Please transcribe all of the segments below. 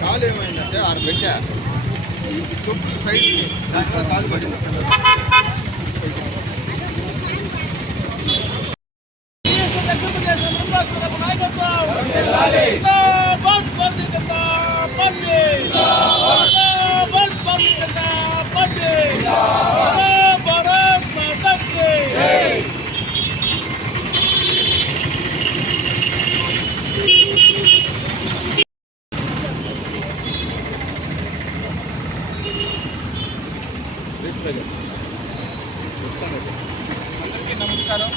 కాలు ఏమైందంటే ఆరు పెట్టా చెప్పు సైడ్ దానిలో కాలు పడింది అందరికీ నమస్కారం.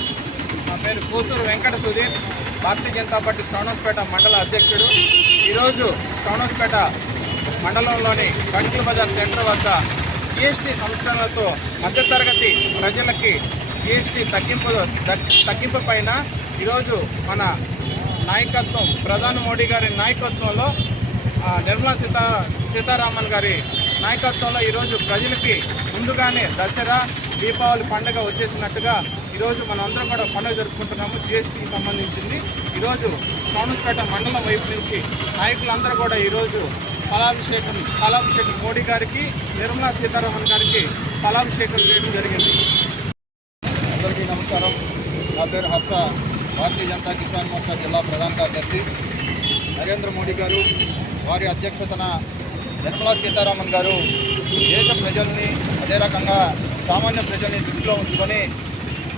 నా పేరు కోసూరు వెంకట సుధీర్. భారతీయ జనతా పార్టీ శ్రవణస్పేట మండల అధ్యక్షుడు. ఈరోజు శ్రవణస్పేట మండలంలోని కంట్ల బజార్ సెంటర్ వద్ద జిఎస్టీ సంస్కరణలతో మధ్యతరగతి ప్రజలకి జిఎస్టీ తగ్గింపు తగ్గింపు పైన ఈరోజు మన నాయకత్వం ప్రధాని మోడీ గారి నాయకత్వంలో నిర్మలా సీతా సీతారామన్ గారి నాయకత్వంలో ఈరోజు ప్రజలకి ముందుగానే దసరా దీపావళి పండుగ వచ్చేసినట్టుగా ఈరోజు మనం కూడా పండుగ జరుపుకుంటున్నాము. జిఎస్టీకి సంబంధించింది. ఈరోజు సోమస్పేట మండలం వైపు నుంచి నాయకులందరూ కూడా ఈరోజు ఫలాభిషేకం ఫలాభిషేకం మోడీ గారికి నిర్మలా సీతారామన్ గారికి ఫలాభిషేకం చేయడం జరిగింది. అందరికీ నమస్కారం. నా పేరు హర్ష. భారతీయ జనతా కిసాన్ మోర్చా జిల్లా ప్రధాన కార్యదర్శి నరేంద్ర మోడీ గారు. వారి అధ్యక్షతన నిర్మలా సీతారామన్ గారు దేశ ప్రజల్ని అదే రకంగా సామాన్య ప్రజల్ని దృష్టిలో ఉంచుకొని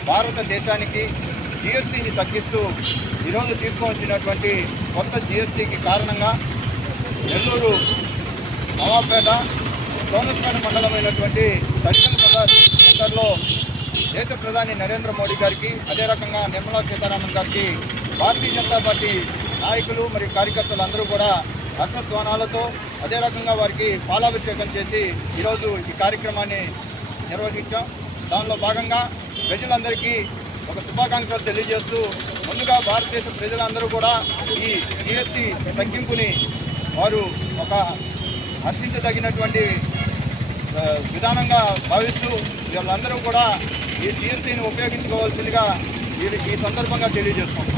భారతదేశానికి జిఎస్టీని తగ్గిస్తూ ఈరోజు తీసుకువచ్చినటువంటి కొత్త జిఎస్టీకి కారణంగా నెల్లూరు నవాబ్పేట సోమస్పేట మండలమైనటువంటి దర్శన ప్రసాద్ సెంటర్లో దేశ ప్రధాని నరేంద్ర మోడీ గారికి అదే రకంగా నిర్మలా సీతారామన్ గారికి భారతీయ జనతా పార్టీ నాయకులు మరియు కార్యకర్తలు అందరూ కూడా హర్షధ్వానాలతో అదే రకంగా వారికి పాలాభిషేకం చేసి ఈరోజు ఈ కార్యక్రమాన్ని నిర్వహించాం. దానిలో భాగంగా ప్రజలందరికీ ఒక శుభాకాంక్షలు తెలియజేస్తూ ముందుగా భారతదేశ ప్రజలందరూ కూడా ఈ జిఎస్టీ తగ్గింపుని వారు ఒక హర్షించదగినటువంటి విధానంగా భావిస్తూ వీళ్ళందరూ కూడా ఈ జిఎస్టీని ఉపయోగించుకోవాల్సిందిగా ఈ సందర్భంగా తెలియజేస్తున్నాం.